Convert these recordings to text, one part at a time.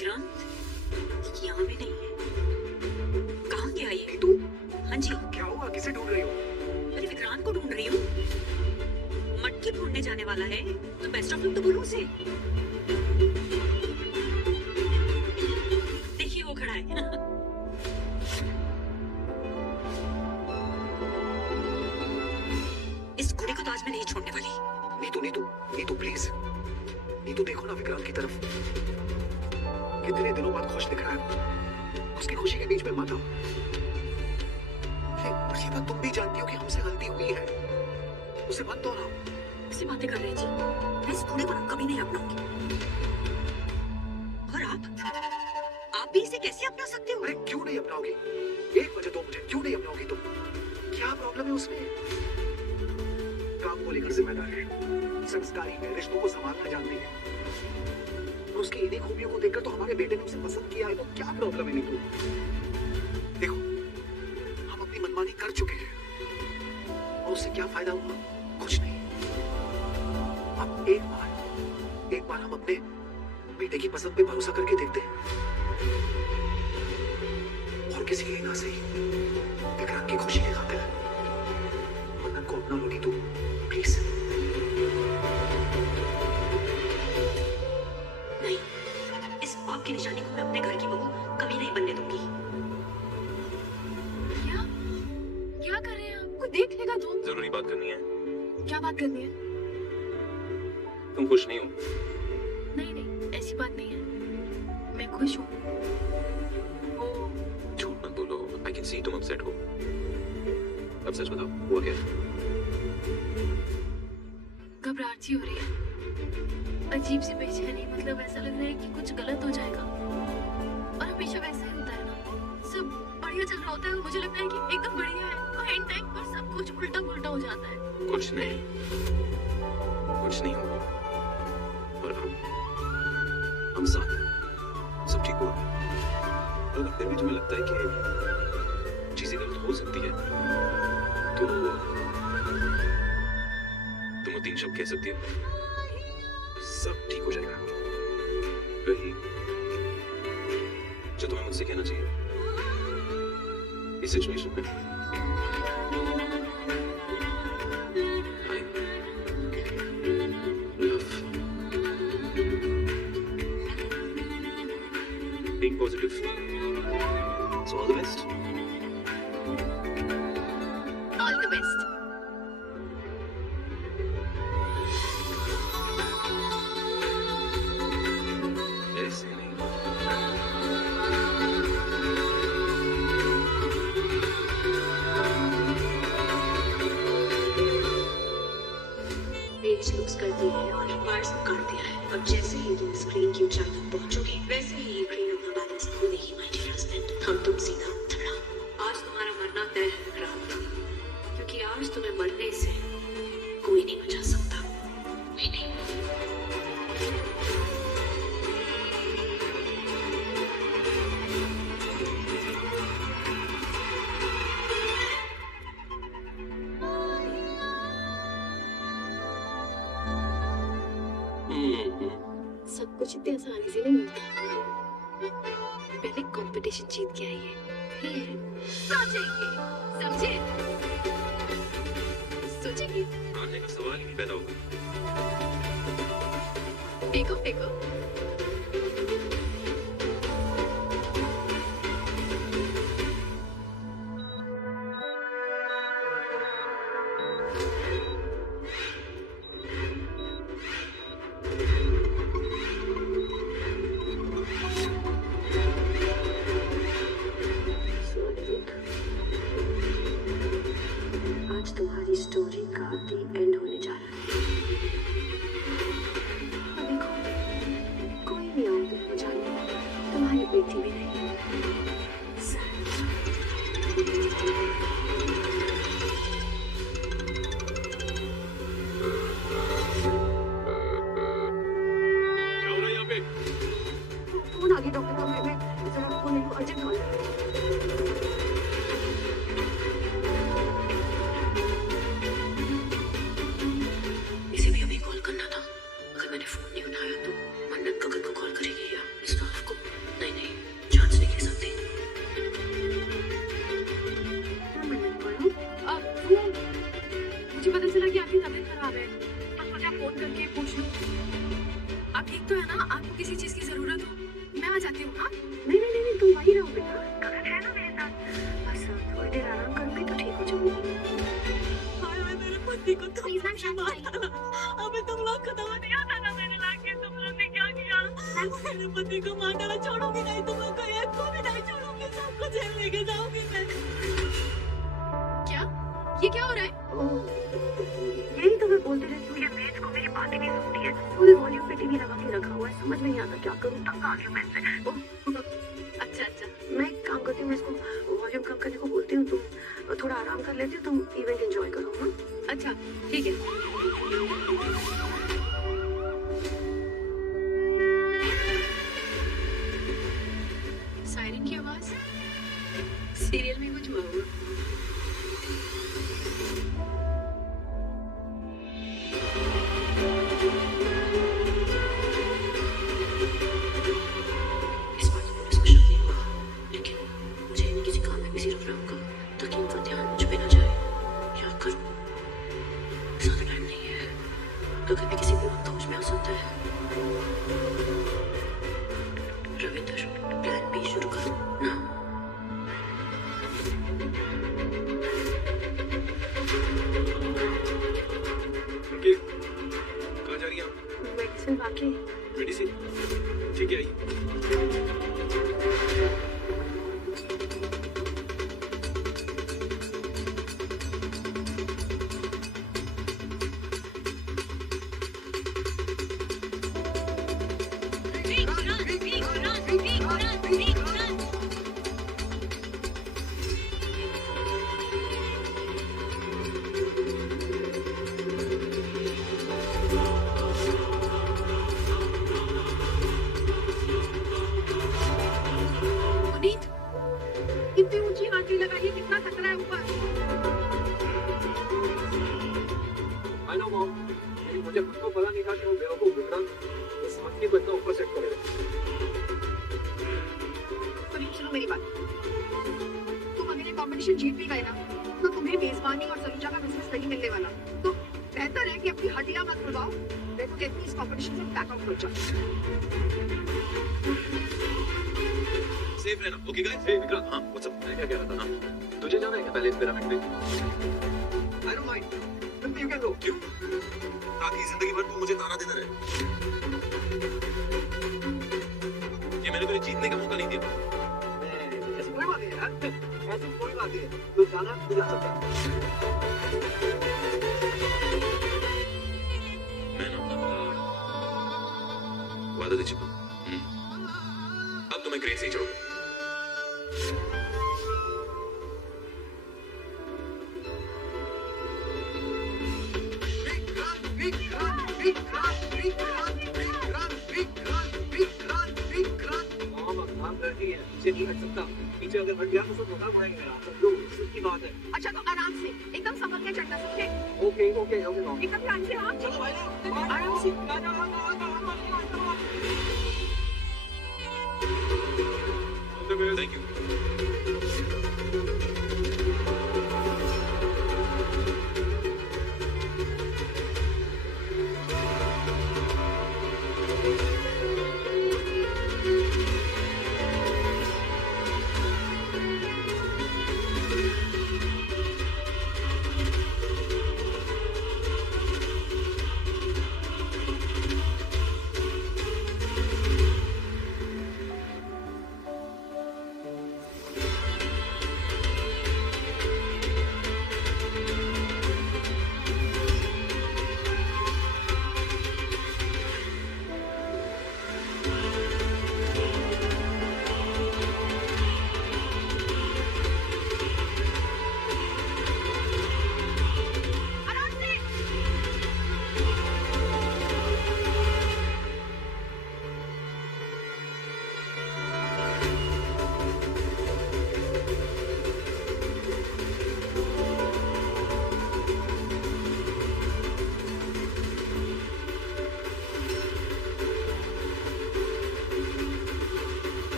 विक्रांत यहाँ भी नहीं है। कहाँ गया ये? तू हाँ जी। क्या हुआ? किसे ढूंढ रही हो? अरे विक्रांत को ढूंढ रही हूँ। मटकी ढूंढने जाने वाला है तो बेस्ट ऑफ लक तो बोलो उसे। देखिए वो खड़ा है। इस घोड़े को तो आज मैं नहीं छोड़ने वाली। नीतू नीतू नीतू प्लीज, नीतू देखो ना विक्रांत की तरफ, कितने दिनों बाद खुश दिख रहा है। उसकी खुशी के बीच में मत आओ। ये बात तुम भी जानती हो कि हमसे गलती हुई है, उसे मत दोहराओ। ऐसी बातें कर रहे हैं जी, मैं इस घोड़े को ना कभी नहीं अपनाऊंगी। और आप भी इसे कैसे अपना सकते हो? अरे क्यों नहीं अपनाओगी? एक वजह तो मुझे, क्यों नहीं अपनाओगी तुम? क्या प्रॉब्लम है उसमें? काम को लेकर जिम्मेदार है, संस्कारी है, रिश्तों को संभालना जानती है। और उसकी इन्हीं खूबियों को देखकर तो हमारे बेटे ने उसे पसंद किया है, तो क्या प्रॉब्लम है नीतू? देखो हम अपनी मनमानी कर चुके हैं और उससे क्या फायदा हुआ? कुछ नहीं। अब एक बार हम अपने बेटे की पसंद पे भरोसा करके देखते हैं, और किसी के लिए ना सही, विक्रांत की खुशी की खातिर मन्नत को अपना लो नीतू प्लीज। नहीं, इस पाप की निशानी को मैं अपने घर की बहू कभी नहीं बनने दूंगी। क्या कर रहे हैं आप? कोई देख लेगा तो? जरूरी बात करनी है। क्या बात करनी है? तुम खुश नहीं हो? नहीं नहीं, ऐसी बात नहीं है, मैं खुश हूँ। झूठ मत बोलो, आई कैन सी तुम अपसेट हो। अब सच बताओ, हुआ क्या? घबराहट सी हो रही है, अजीब सी बेचैनी, मतलब ऐसा लग रहा है कि कुछ गलत हो जाएगा। और हमेशा वैसा ही होता है ना, सब बढ़िया चल रहा होता है और मुझे लगता है कि एकदम बढ़िया है, और एंड टाइम पर सब कुछ उल्टा पुल्टा हो जाता है। कुछ नहीं होगा। और हम साथ हैं, सब ठीक होगा। और अगर फिर भी तुम्हें लगता है कि चीजें गलत हो सकती है, तो तुम 3 शब्द कह सकती हो, सब ठीक हो जाएगा। वही जो तुम्हें मुझसे कहना चाहिए इस सिचुएशन में। हाय, लव, being positive, so all the best. All the best. ऐसे नहीं। पेज लूज कर दी है और बार्स को काट दिया है। अब जैसे ही तुम स्क्रीन की ऊंचाई तक पहुंचोगे, वैसे ही ये क्रेन अपना बैलेंस खो देगी माय डियर हस्बैंड। हम तुम सीधा उतरा। आज तुम्हारा मरना तय है विक्रांत, क्योंकि आज तुम्हें मरने से कोई नहीं बचा सकता, कोई नहीं। सब कुछ इतनी आसानी से नहीं मिलता, पहले कंपटीशन जीत के आइए, फिर सोचेंगे, समझे? सोचेंगे। हारने का सवाल ही नहीं पैदा होगा। फेंको फेंको। आज तुम्हारी स्टोरी का दी एंड होने जा रहा है। अब देखो, कोई करके पूछ लूं? आप ठीक तो है ना? आपको किसी चीज की जरूरत हो मैं आ जाती हूँ। हाँ नहीं तुम वहीं रहो बेटा, करण है ना मेरे साथ। बस थोड़ी देर आराम करूंगी तो ठीक हो जाऊंगी। हाय मेरे पति को तो प्लीज मैम शांत अबे तुम लोग को तो नहीं आता ना मेरे लाके तुम लोग ने क्या किया? मेरे पति को मार डाला, छोड़ूंगी नहीं तुम लोग को, एक को भी नहीं छोड़ूंगी, सबको जेल लेके जाऊंगी मैं। क्या? ये क्या हो रहा है? यही तो मैं बोलती रहती हूँ, ये मेज को मेरी बात ही नहीं सुनती है। फुल वॉल्यूम पे टीवी लगा के रखा हुआ है, समझ नहीं आता क्या करूँ, तंग आ गई मैं इससे। अच्छा मैं एक काम करती हूँ, मैं इसको वॉल्यूम कम करने को बोलती हूँ, तुम थोड़ा आराम कर लेती हो, तुम इवेंट एंजॉय करो। हाँ अच्छा ठीक है। सायरन की आवाज सीरियल में कुछ हुआ होगा। इस बार तो पुलिस को शक नहीं हुआ, लेकिन मुझे इन्हीं किसी काम में बिजी रखना होगा ताकि इनका ध्यान मुझ पे न जाए। क्या करूं? ज्यादा टाइम नहीं है, तो कभी किसी भी वक्त होश में आ सकता है। रविंदर, प्लान बी शुरू करो ना। ओके, कहाँ जा रही हैं आप? मेडिसिन बाकी मेडिसिन ठीक है आइए। पुनीत इतनी ऊंची आंटी लगाइए, कितना खतरा है ऊपर। I know mom, लेकिन मुझे खुद को पता नहीं था कि वो बेवकूफ गुजरान इस मछली को इतना ऊपर सेट करेगा। पुनीत सुनो मेरी बात, तुम अगले कंपटीशन जीत भी गए ना तो तुम्हें मेजबानी और सलूजा का बिजनेस नहीं मिलने वाला। तो बेहतर है कि अपनी हड्डियां मत खुलवाओ, देखो कि इस कंपटीशन से बैक आउट हो जाओ। सेफ रहना ओके गाइस। हे विक्रांत, हाँ व्हाट्सअप, मैं क्या कह रहा था ना, तुझे जाना है क्या पहले इस पिरामिड पे? I don't mind, you can go. क्यों? ताकि जिंदगी भर तू मुझे ताना देता रहे। ये मैंने तुझे जीतने का मौका नहीं दिया। ऐसी कोई बात नहीं है यार, ऐसी कोई बात नहीं है, तो जाना तू जा सकता है। मैं ना अपना वादा दे चुका हूँ। अब तो मैं क्रेन से ही चढ़ूंगा। पीछे नहीं हट सकता, पीछे अगर हट गया तो सब होना पड़ेगा मेरा, समझो इसकी बात है। अच्छा तो आराम से, एकदम संभल के चढ़ना, समझे? Okay okay okay Maugham. एकदम ध्यान से। हाँ चलो भाई आराम से। Thank you.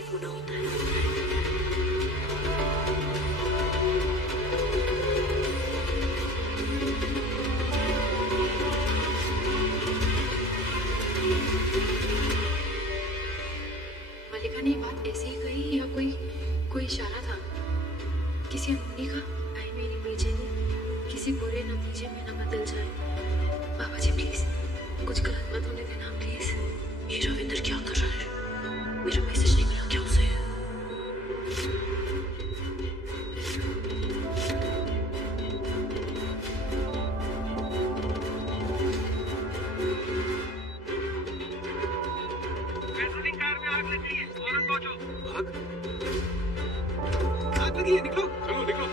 एक होना होता है। मल्लिका ने ये बात ऐसे ही कही या कोई इशारा था? किसी अनहोनी का? आई मेरी बेचैनी किसी बुरे नतीजे में न बदल जाए। बाबा जी प्लीज कुछ गलत मत होने देना प्लीज। ये रविंदर क्या कर रहा है? मेरा मैसेज नहीं मिला क्या उसे? आग आग लगी है, निकलो, चलो निकलो।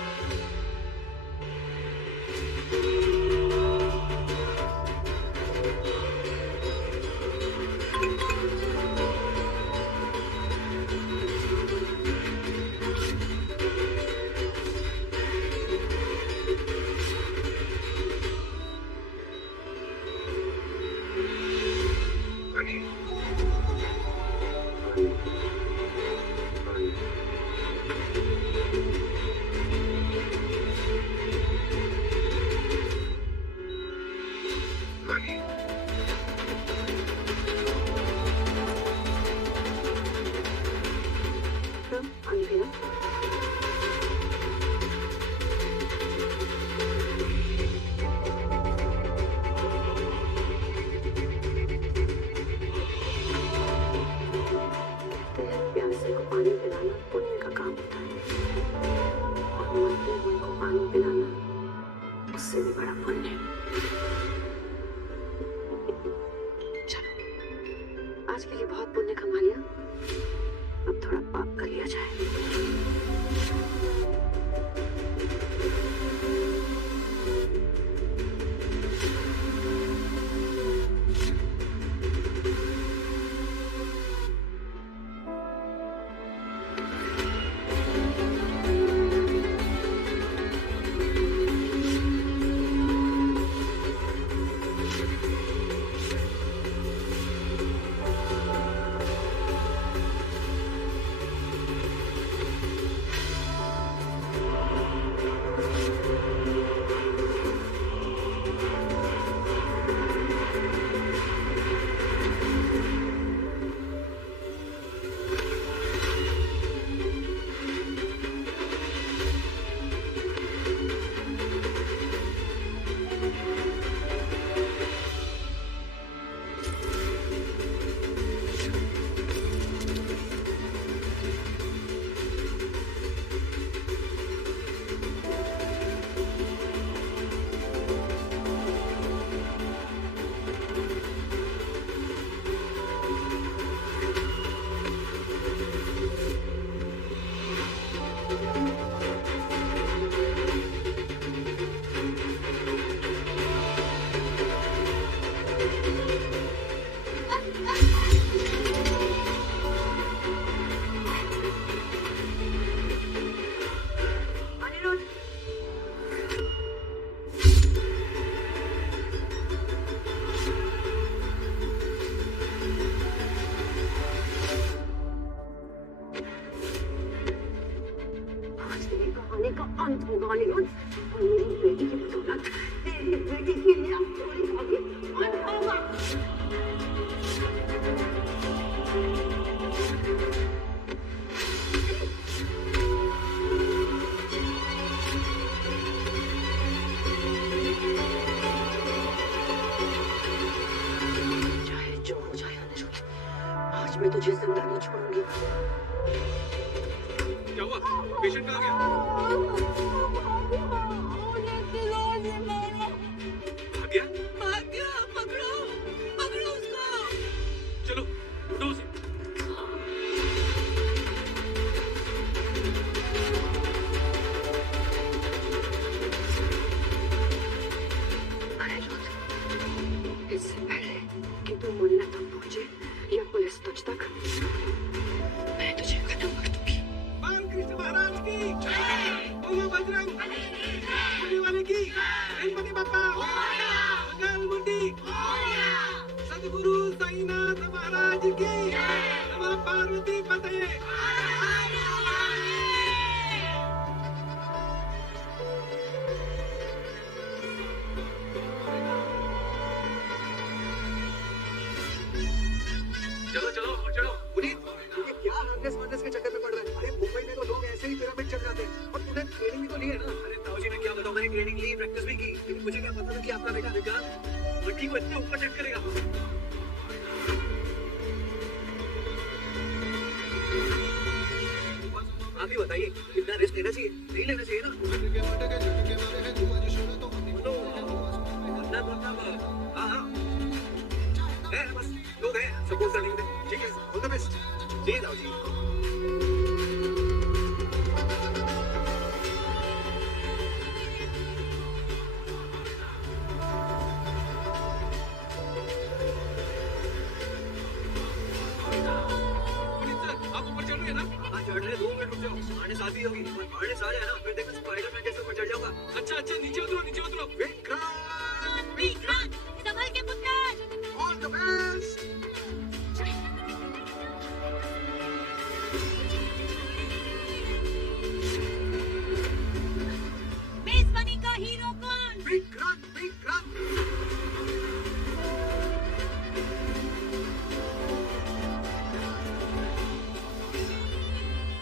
पानी पीना? प्यासे को पानी पिलाना पुण्य का काम होता है और मरते हुए को पानी पिलाना उससे भी बड़ा पुण्य है। चलो आज के लिए बहुत पुण्य कमा लिया, अब थोड़ा पाप कर लिया जाए। कहानी का अंत होगा अनिरुद्ध और मेरी बेटी की बदौलत तेरी बेटी की लाश चोरी का भी अंत होगा। चाहे जो हो जाए अनिरुद्ध, आज मैं तुझे जिंदा नहीं छोड़ूंगी। क्या हुआ? पेशेंट कहाँ गया? भाग गया? पकड़ो उसको। चलो ढूंढो उसे। अनिरुद्ध, इससे पहले कि तू मन्नत तक पहुंचे या पुलिस तुझ तक, मैं तुझे खत्म कर दूंगी। बालकृष्ण महाराज की जय, बोलो बजरंग बली वाले की, गणपति बाप्पा मंगल मूर्ति, सदगुरु साईनाथ महाराज की, नमः पार्वती पते। बात है, और तूने ट्रेनिंग भी तो ली है ना। अरे ताऊजी मैं क्या बताऊं, मैंने ट्रेनिंग ली, प्रैक्टिस भी की, लेकिन मुझे क्या पता था कि आपका बेटा विक्रांत बट्टी को इतने ऊपर टेक करेगा। आप ही बताइए, इतना रिस्क लेना चाहिए, नहीं लेना चाहिए ना? मतलब हाँ हाँ है बस, लोग हैं सपोर्ट करने के लिए। ठीक है, ऑल द बेस्ट। जी ताऊजी। पुनीत सर, आप ऊपर चढ़ रहे हैं ना? हाँ चढ़ रहे, 2 मिनट रुक जाओ, आने साथ ही होगी, आने साथ है ना, फिर देखो स्पाइडरमैन जैसे ऊपर चढ़ जाऊंगा। अच्छा नीचे उतरो, नीचे उतरो। विक्रांत संभल के पुत्र। All the best. मेजबानी का हीरो कौन? विक्रांत विक्रांत।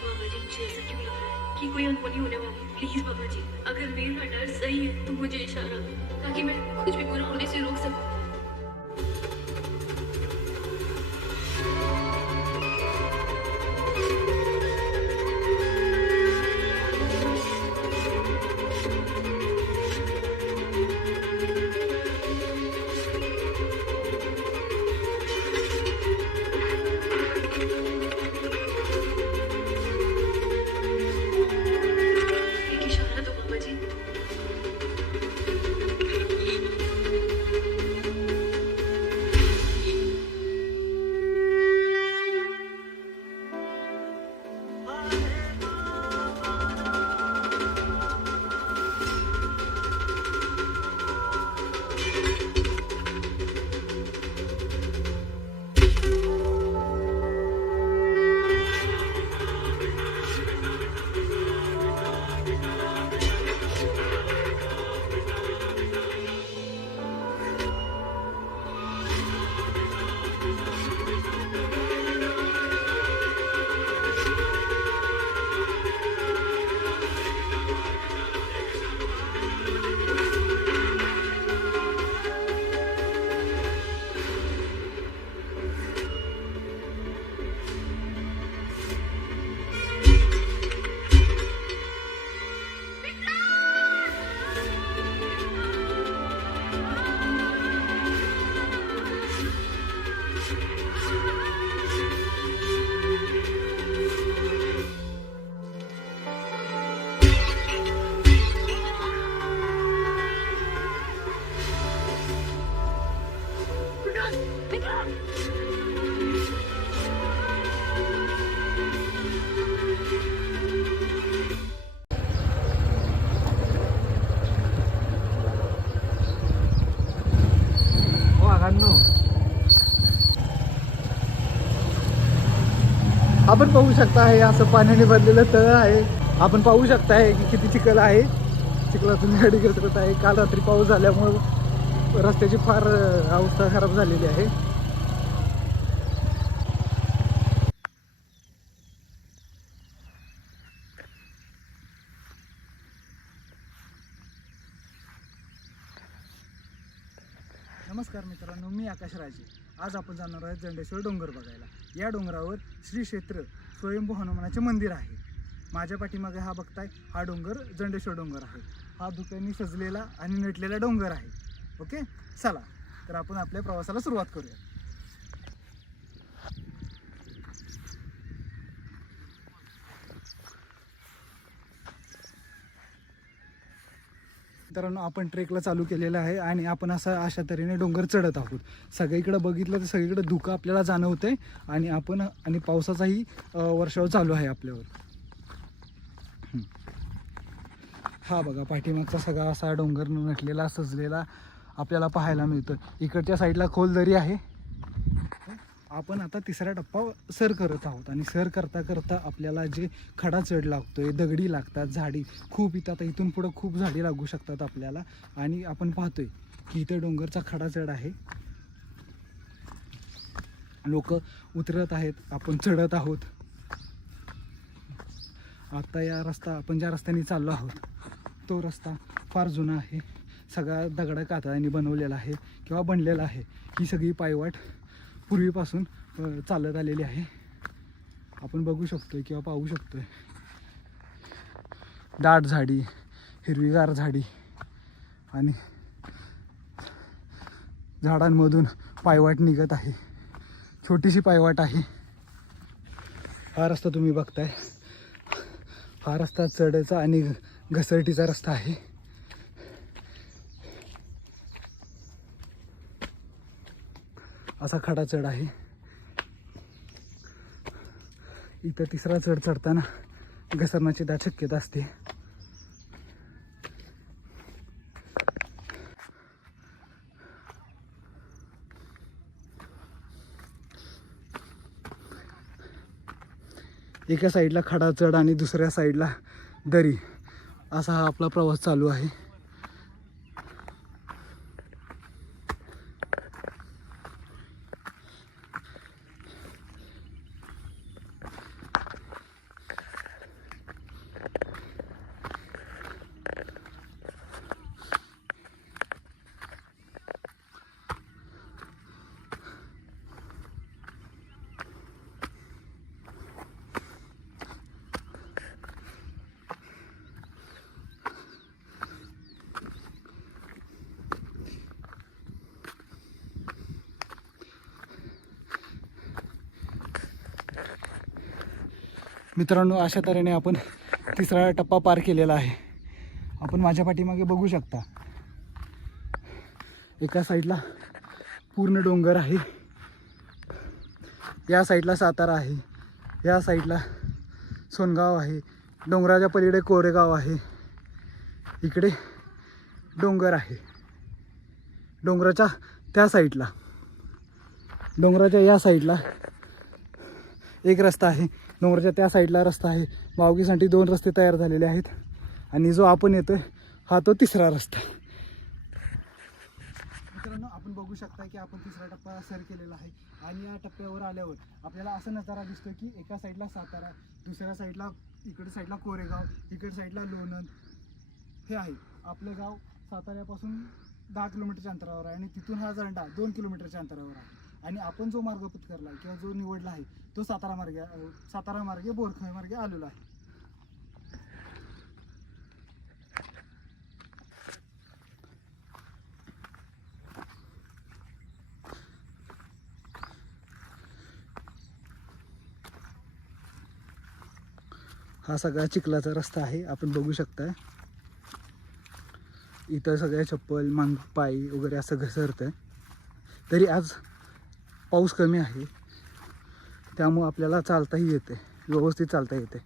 बाबा जी मुझे ऐसा क्यों लग रहा है कि कोई अनहोनी होने वाली है। प्लीज बाबा जी, अगर मेरा डर सही है तो मुझे इशारा दो, ताकि मैं कुछ भी बुरा होने से रोक सकूं। एक इशारा दो बाबा जी। आपण पाहू शकता हे असं पाण्याने भरलेलं तळ आहे. आपण पाहू शकता हे की किती चिखल आहे. चिखलातून गाडी घसरत आहे. काल रात्री पाऊस झाल्यामुळे रस्त्याची फार अवस्था खराब झालेली आहे. नमस्कार मित्रांनो, मी आकाश राजे. आज आपण जाणार आहोत जंडेश्वर डोंगर बघायला. या डोंगरावर श्री क्षेत्र स्वयंभू हनुमानाचे मंदिर आहे. माझ्या पाठीमागे हा बघताय, हा डोंगर जंडेश्वर डोंगर आहे. हा धुक्यांनी सजलेला आणि नटलेला डोंगर आहे. ओके, चला तर आपण आपल्या प्रवासाला सुरुवात करूया. मित्रांनो, आपण ट्रेकला चालू केलेलं आहे आणि आपण अशा तऱ्हेने डोंगर चढत आहोत. सगळीकडे बघितलं तर सगळीकडे धुकं आपल्याला जाणवतंय आणि पावसाचाही वर्षाव चालू आहे आपल्यावर. हा बघा, पाठीमागचा सगळा असा डोंगर नटलेला सजलेला आपल्याला पाहायला मिळतो. इकडच्या साईडला खोल दरी आहे. आपण आता तिसरा टप्पा सर करत आहोत आणि सर करता करता आपल्याला जे खडा चढ लागतोय, दगडी लागतात, झाडी खूप इथं, आता इथून पुढं खूप झाडी लागू शकतात आपल्याला. आणि आपण पाहतोय की इथं डोंगरचा खडा चढ आहे. लोक उतरत आहेत, आपण चढत आहोत. आता आपण ज्या रस्त्याने चाललो आहोत तो रस्ता फार जुना आहे, सगळा दगडा कातळाने बनवलेला आहे किंवा बनलेला आहे. ही सगळी पायवाट पूर्वीपासून चालत आलेली आहे. आपण बघू शकतोय किंवा पाहू शकतोय दाट झाडी, हिरवीगार झाडी आणि झाडांमधून पायवाट निघत आहे. छोटीशी पायवाट आहे. हा रस्ता तुम्ही बघताय, हा रस्ता चढायचा आणि घसरटीचा रस्ता आहे. असा खडा चढ आहे. इथं तिसरा चढ चढताना घसरण्याची दाट शक्यता असते. एका साईडला खडा चढ आणि दुसऱ्या साईडला दरी, असा हा आपला प्रवास चालू आहे. मित्रांनो, अशा तऱ्हेने आपण तिसरा टप्पा पार केलेला आहे. आपण माझ्या पाठीमागे बघू शकता, एका साईडला पूर्ण डोंगर आहे, या साईडला सातारा आहे, या साईडला सोनगाव आहे, डोंगराच्या पलीकडे कोरेगाव आहे, इकडे डोंगर आहे. डोंगराच्या त्या साईडला, डोंगराच्या या साईडला एक रस्ता आहे, डोंगराच्या त्या साईडला रस्ता आहे. वावगीसाठी 2 रस्ते तयार झालेले आहेत आणि जो आपण येतोय हा तो तिसरा रस्ता. मित्रांनो, आपण बघू शकता की आपण तिसरा टप्पा सर केलेला आहे आणि या टप्प्यावर आल्यावर आपल्याला असा नजारा दिसतो की एका साईडला सातारा, दुसऱ्या साईडला इकडे साईडला कोरेगाव, इकडे साईडला लोणंद हे आहे. आपलं गाव साताऱ्यापासून 10 किलोमीटरच्या अंतरावर आहे आणि तिथून हा झेंडा 2 किलोमीटरच्या अंतरावर आहे. आणि आपण जो मार्ग पत्करला किंवा जो निवडला आहे तो सातारा मार्गे बोरखाई मार्गे आलेला आहे. हा सगळा चिखलाचा रस्ता आहे, आपण बघू शकताय. इथं सगळ्या चप्पल, पाय वगैरे असं घसरतंय. तरी आज पाऊस कमी आहे, त्यामुळं आपल्याला चालताही येते, व्यवस्थित चालता येते.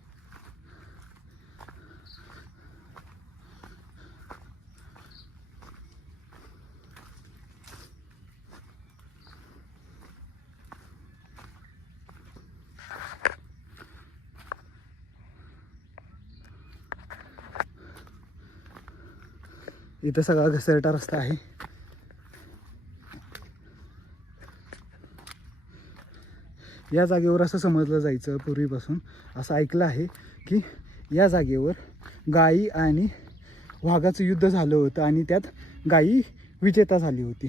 इथं सगळा घसरटा रस्ता आहे. या जागेवर असं समजलं जायचं पूर्वीपासून, असं ऐकलं आहे की या जागेवर गायी आणि वाघाचं युद्ध झालं होतं आणि त्यात गायी विजेता झाली होती.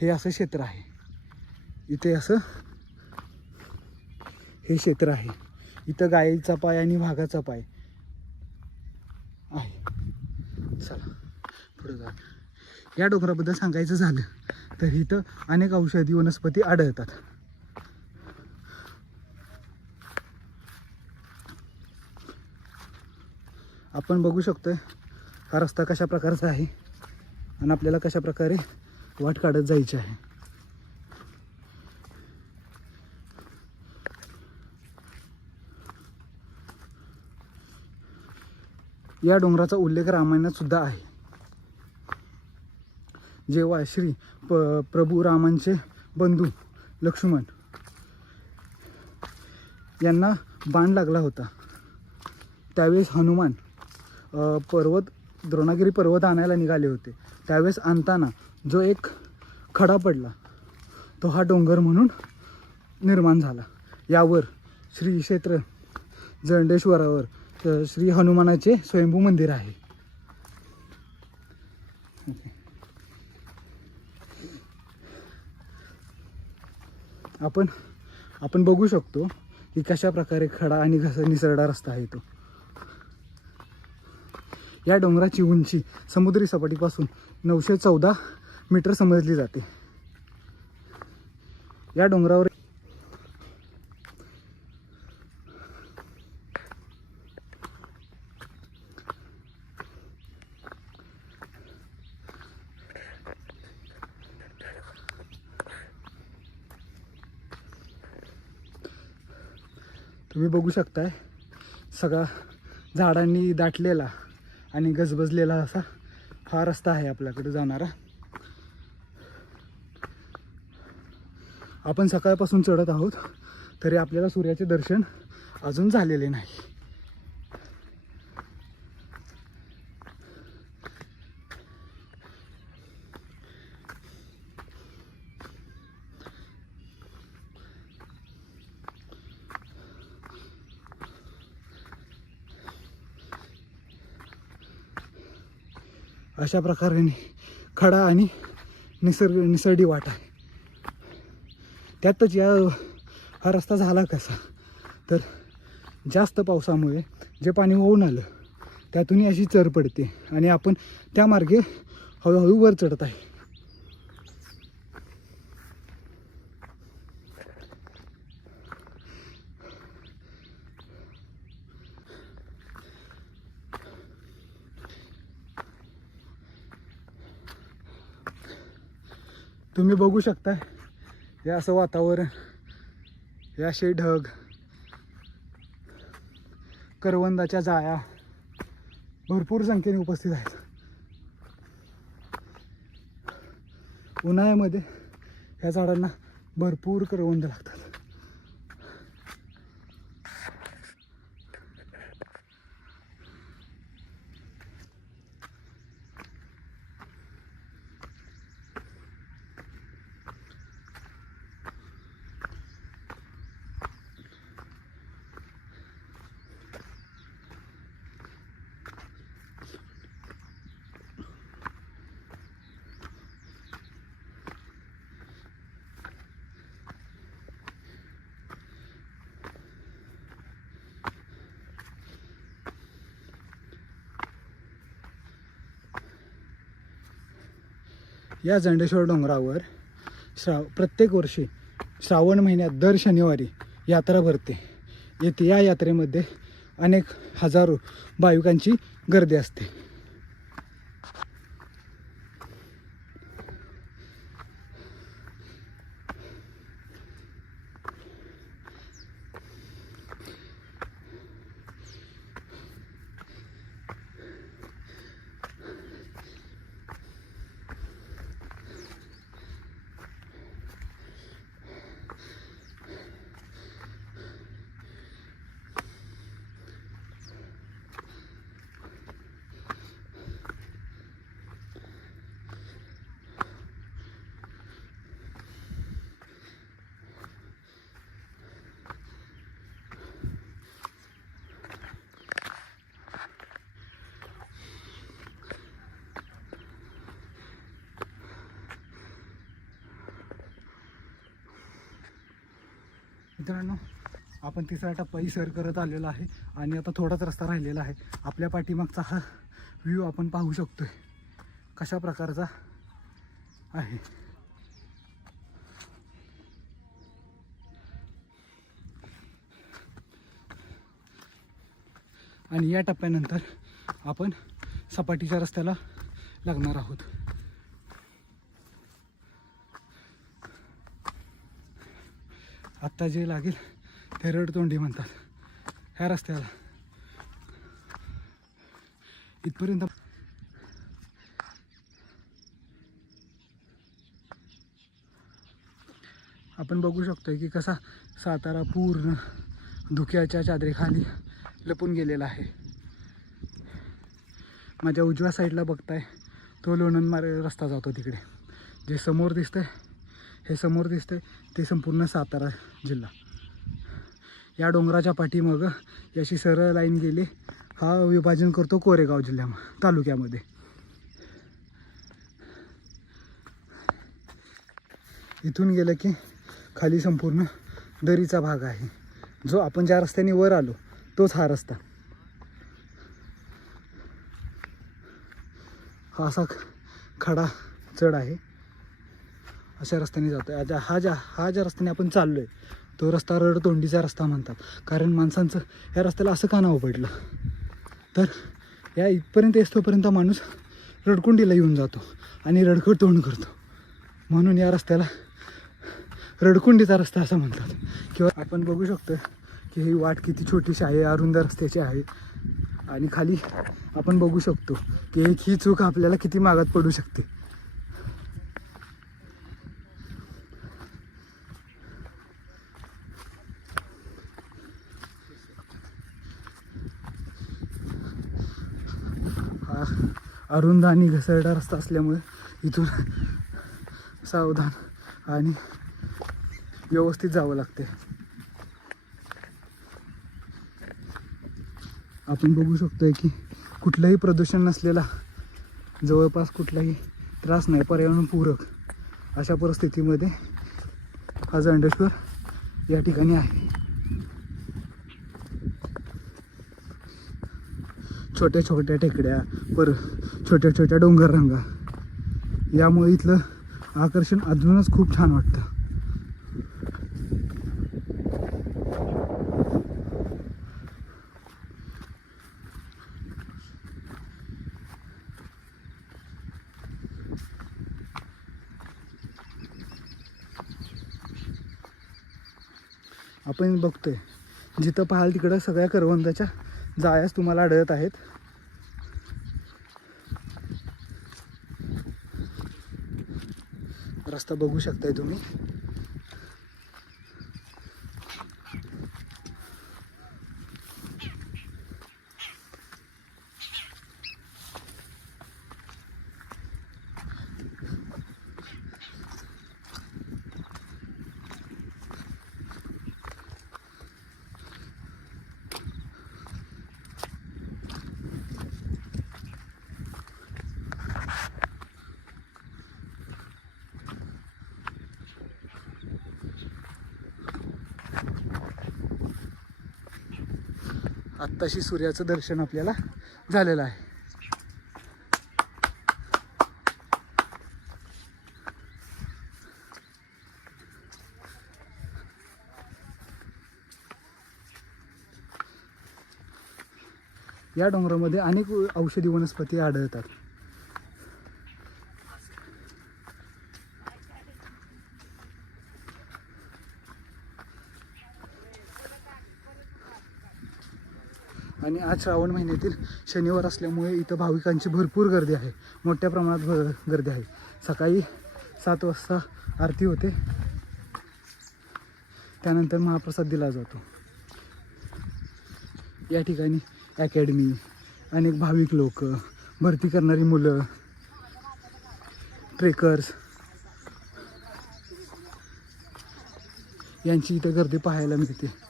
हे असं क्षेत्र आहे. इथे असं हे क्षेत्र आहे. इथं गायीचा पाय आणि वाघाचा पाय आहे. चला पुढे जा. या डोंगराबद्दल सांगायचं झालं तर इथं अनेक औषधी वनस्पती आढळतात. आपण बघू शकतोय हा रस्ता कशा प्रकारचा आहे आणि आपल्याला कशा प्रकारे वाट काढत जायची आहे. या डोंगराचा उल्लेख रामायणात सुद्धा आहे. जेव्हा श्री प्रभू रामांचे बंधू लक्ष्मण यांना बाण लागला होता, त्यावेळेस हनुमान द्रोणागिरी पर्वत आणायला निघाले होते. त्यावेळेस आणताना जो एक खडा पडला तो हा डोंगर म्हणून निर्माण झाला. यावर श्री क्षेत्र जंडेश्वरावर श्री हनुमानाचे स्वयंभू मंदिर आहे. आपण बघू शकतो की कशा प्रकारे खडा आणि निसरडा रस्ता आहे तो. या डोंगराची उंची समुद्री सपाटीपासून 914 मीटर समजली जाते. या डोंगरावर तुम्ही बघू शकताय सगळा झाडांनी दाटलेला आणि गजबजलेला असा हा रस्ता आहे आपल्याकडे जाणारा. आपण सकाळपासून चढत आहोत तरी आपल्याला सूर्याचे दर्शन अजून झालेले नाही. अशा प्रकारे खडा आणि निसरडी वाट आहे. त्यातच हा रस्ता झाला कसा तर जास्त पावसामुळे जे पाणी वाहून आलं त्यातूनही अशी चर पडते आणि आपण त्या मार्गे हळूहळू वर चढत आहे. तुम्ही बघू शकता हे असं वातावरण, हे असे ढग, करवंदाच्या जाळ्या भरपूर संख्येने उपस्थित आहेत. उन्हाळ्यामध्ये ह्या झाडांना भरपूर करवंद लागतात. या जंडेश्वर डोंगरावर प्रत्येक वर्षी श्रावण महिन्यात दर शनिवारी यात्रा भरते. या यात्रेमध्ये अनेक हजारो भाविकांची गर्दी असते. मित्रांनो, आपण तिसरा टप्पाही सर करत आलेला आहे आणि आता थोडाच रस्ता राहिलेला आहे. आपल्या पाठीमागचा हा व्ह्यू आपण पाहू शकतोय कशा प्रकारचा आहे. आणि या टप्प्यानंतर आपण सपाटीच्या रस्त्याला लागणार आहोत. आत्ता जे लागेल ते रडतोंडी म्हणतात ह्या रस्त्याला. इथपर्यंत आपण बघू शकतोय की कसा सातारा पूर्ण धुक्याच्या चादरीखाली लपून गेलेला आहे. माझ्या उजव्या साईडला बघताय तो लोणंद रस्ता जातो तिकडे. जे समोर दिसतंय, हे समोर दिसतंय ते संपूर्ण सातारा जिल्हा. या डोंगराच्या पाठीमागं याची सरळ लाईन गेली, हा विभाजन करतो कोरेगाव तालुक्यामध्ये. इथून गेलं की खाली संपूर्ण दरीचा भाग आहे. जो आपण ज्या रस्त्याने वर आलो तोच हा रस्ता. हा असा खडा चढ आहे, अशा रस्त्याने जातो. आता हा ज्या रस्त्याने आपण चाललो आहे तो रस्ता रडतोंडीचा रस्ता म्हणतात. कारण माणसांचं या रस्त्याला असं का नाव पडलं, तर या इथपर्यंत येतोपर्यंत माणूस रडकुंडीला येऊन जातो आणि रडकड तोंड करतो, म्हणून या रस्त्याला रडकुंडीचा रस्ता असं म्हणतात. किंवा आपण बघू शकतो की ही वाट किती छोटीशी आहे, अरुंद रस्त्याची आहे. आणि खाली आपण बघू शकतो की एक ही चूक आपल्याला किती मागात पडू शकते. हा अरुंद आणि घसरडा रस्ता असल्यामुळे इथून सावधान आणि व्यवस्थित जावं लागते. आपण बघू शकतोय की कुठलंही प्रदूषण नसलेला, जवळपास कुठलाही त्रास नाही, पर्यावरणपूरक अशा परिस्थितीमध्ये हा जंडेश्वर या ठिकाणी आहे. छोट्या छोट्या टेकड्या, छोट्या छोट्या डोंगर रांगा, यामुळे इथलं आकर्षण अजूनच खूप छान वाटतं. आपण बघतोय जिथं पाहाल तिकडं सगळ्या करवंदाच्या जाळ्याच तुम्हाला आढळत आहेत. रस्ता बघू शकताय तुम्ही. आत्ताशी सूर्याचं दर्शन आपल्याला झालेलं आहे. या डोंगरामध्ये अनेक औषधी वनस्पती आढळतात. आणि आज श्रावण महिन्यातील शनिवार असल्यामुळे इथं भाविकांची भरपूर गर्दी आहे, मोठ्या प्रमाणात गर्दी आहे. सकाळी 7 वाजता आरती होते, त्यानंतर महाप्रसाद दिला जातो. या ठिकाणी अकॅडमी, अनेक भाविक लोक, भरती करणारी मुलं, ट्रेकर्स यांची इथं गर्दी पाहायला मिळते.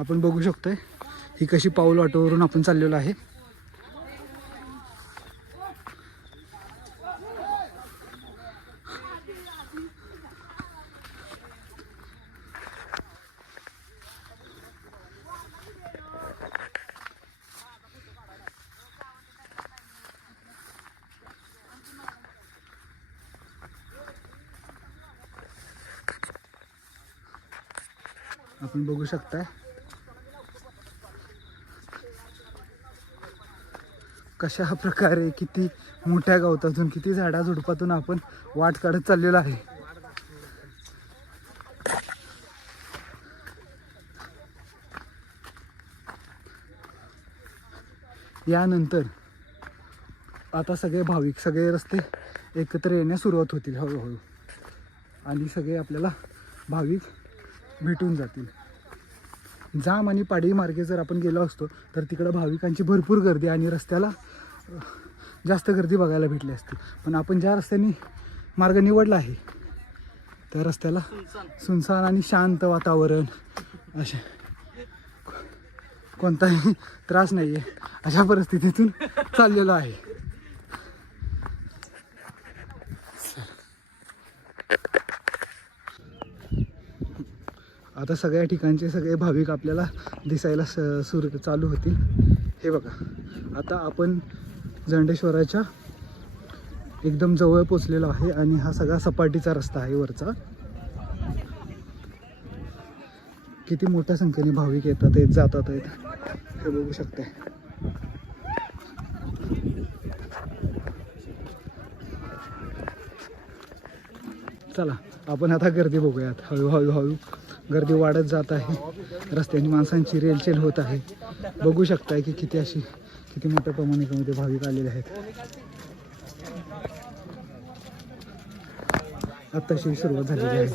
आपण बघू शकतोय ही कशी पाऊल वाटेवरून आपण चाललेलो आहे. आपण बघू शकताय कशा प्रकारे किती मोठ्या गवतातून, किती झाडाझुडपातून आपण वाट काढत चाललेलो आहे. यानंतर आता सगळे भाविक, सगळे रस्ते एकत्र येण्यास सुरुवात होतील हळूहळू, आणि सगळे आपल्याला भाविक भेटून जातील. जाम आणि पाडळी मार्गे जर आपण गेलो असतो तर तिकडं भाविकांची भरपूर गर्दी आणि रस्त्याला जास्त गर्दी बघायला भेटली असती. पण आपण ज्या रस्त्याने मार्ग निवडला आहे. त्या रस्त्याला सुनसान आणि शांत वातावरण, असे कोणताही त्रास नाही आहे अशा परिस्थितीतून चाललेलो आहे. आता सगळ्या ठिकाणचे सगळे भाविक आपल्याला दिसायला चालू होतील. हे बघा, आता आपण जंडेश्वराच्या एकदम जवळ पोचलेलो आहे आणि हा सगळा सपाटीचा रस्ता आहे वरचा. किती मोठ्या संख्येने भाविक येतात आहेत, जातात आहेत, हे बघू शकताय. चला आपण आता गर्दी बघूयात. हळूहळू गर्दी वाढत जात आहे. रस्त्याने माणसांची रेलचेल होत आहे. बघू शकताय की किती मोठ्या प्रमाणामध्ये भाविक आलेले आहेत. आत्ताशी सुरुवात झालेली आहे.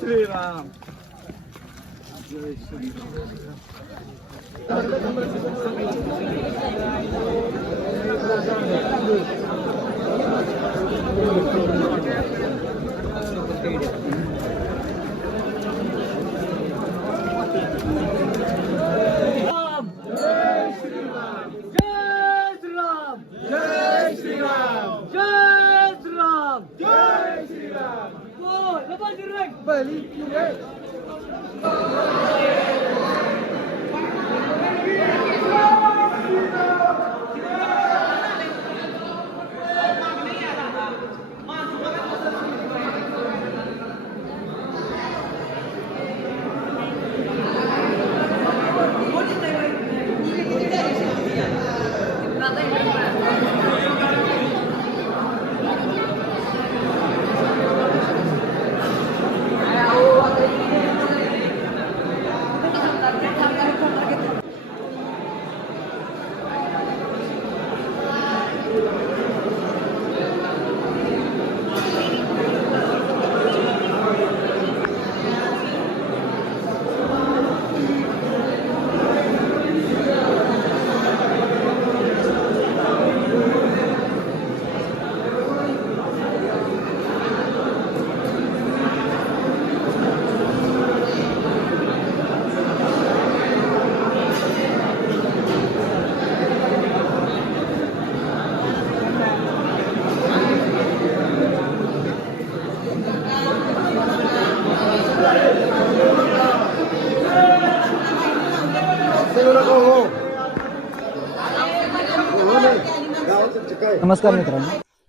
नमस्कार मित्रांनो,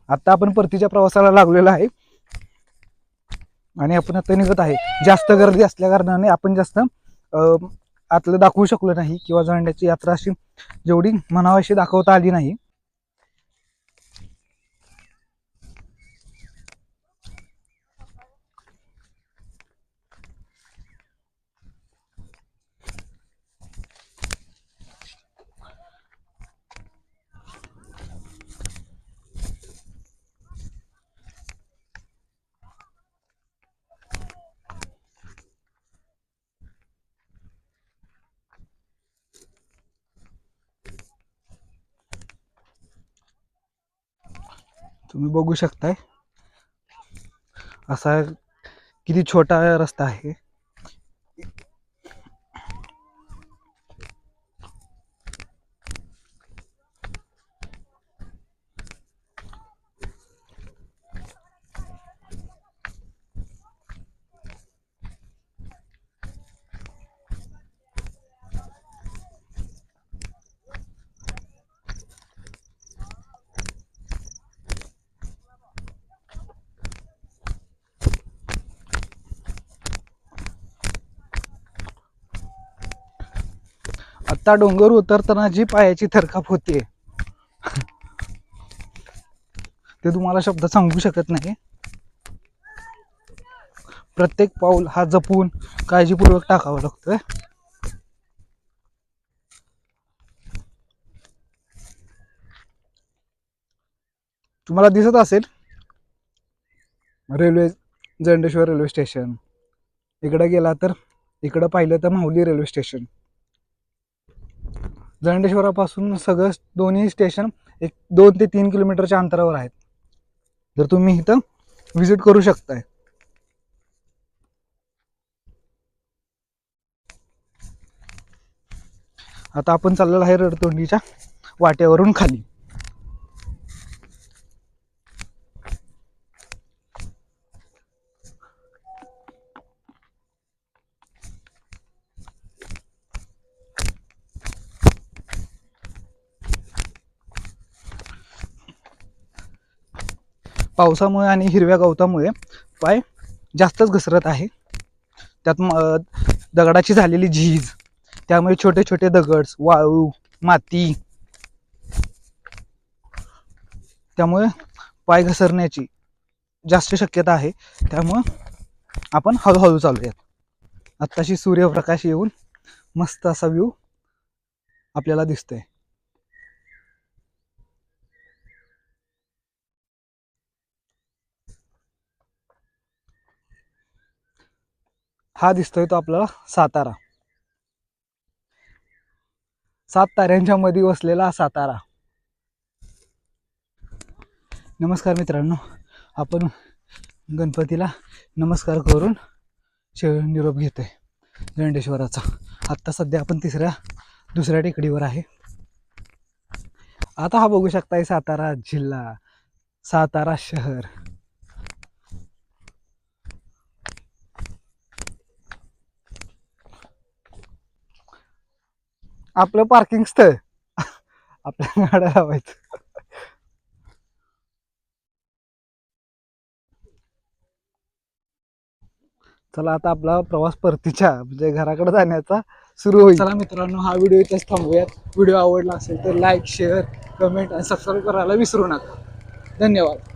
आता आपण परतीच्या प्रवासाला लागलेलो आहे आणि आपण आता निघत आहे. जास्त गर्दी असल्या कारणाने आपण जास्त आतलं दाखवू शकलो नाही किंवा झेंड्याची यात्रा अशी जेवढी म्हणावीशी दाखवता आली नाही. तुम्ही बघू शकताय असा किती छोटा रस्ता आहे. आता डोंगर उतरताना जी पायाची थरकाप होते ते तुम्हाला शब्द सांगू शकत नाही. प्रत्येक पाऊल हा जपून काळजीपूर्वक टाकावा लागतोय. तुम्हाला दिसत असेल रेल्वे, जंडेश्वर रेल्वे स्टेशन. इकडे गेला तर इकडे पाहिलं तर माहुली रेल्वे स्टेशन. जंडेश्वरापासून सगळं दोन्ही स्टेशन 2 ते 3 किलोमीटरच्या अंतरावर आहेत. जर तुम्ही इथं व्हिजिट करू शकताय. आता आपण चाललेलो आहे रडतोंडीच्या वाट्यावरून खाली. पावसामुळे आणि हिरव्या गवतामुळे पाय जास्तच घसरत आहे. त्यात दगडाची झालेली झीज, त्यामुळे छोटे छोटे दगड, वाळू, माती, त्यामुळे पाय घसरण्याची जास्त शक्यता आहे. त्यामुळं आपण हळूहळू चालूयात. आत्ताशी सूर्यप्रकाश येऊन मस्त असा व्ह्यू आपल्याला दिसतोय. हा दिसतोय तो आपल्याला सातारा. 7 ताऱ्यांच्या मध्ये वसलेला सातारा. नमस्कार मित्रांनो, आपण गणपतीला नमस्कार करून निरोप घेतोय दंडेश्वराचा. आत्ता सध्या आपण दुसऱ्या टेकडीवर आहे. आता हा बघू शकताय सातारा जिल्हा, सातारा शहर. आपलं पार्किंग स्थळ आपल्या गाड्या लावायचं. चला आता आपला प्रवास परतीच्या म्हणजे घराकडे जाण्याचा सुरू होईल. चला मित्रांनो, हा व्हिडिओ इथेच थांबूयात. व्हिडिओ आवडला असेल तर लाईक, शेअर, कमेंट आणि सबस्क्राईब करायला विसरू नका. धन्यवाद.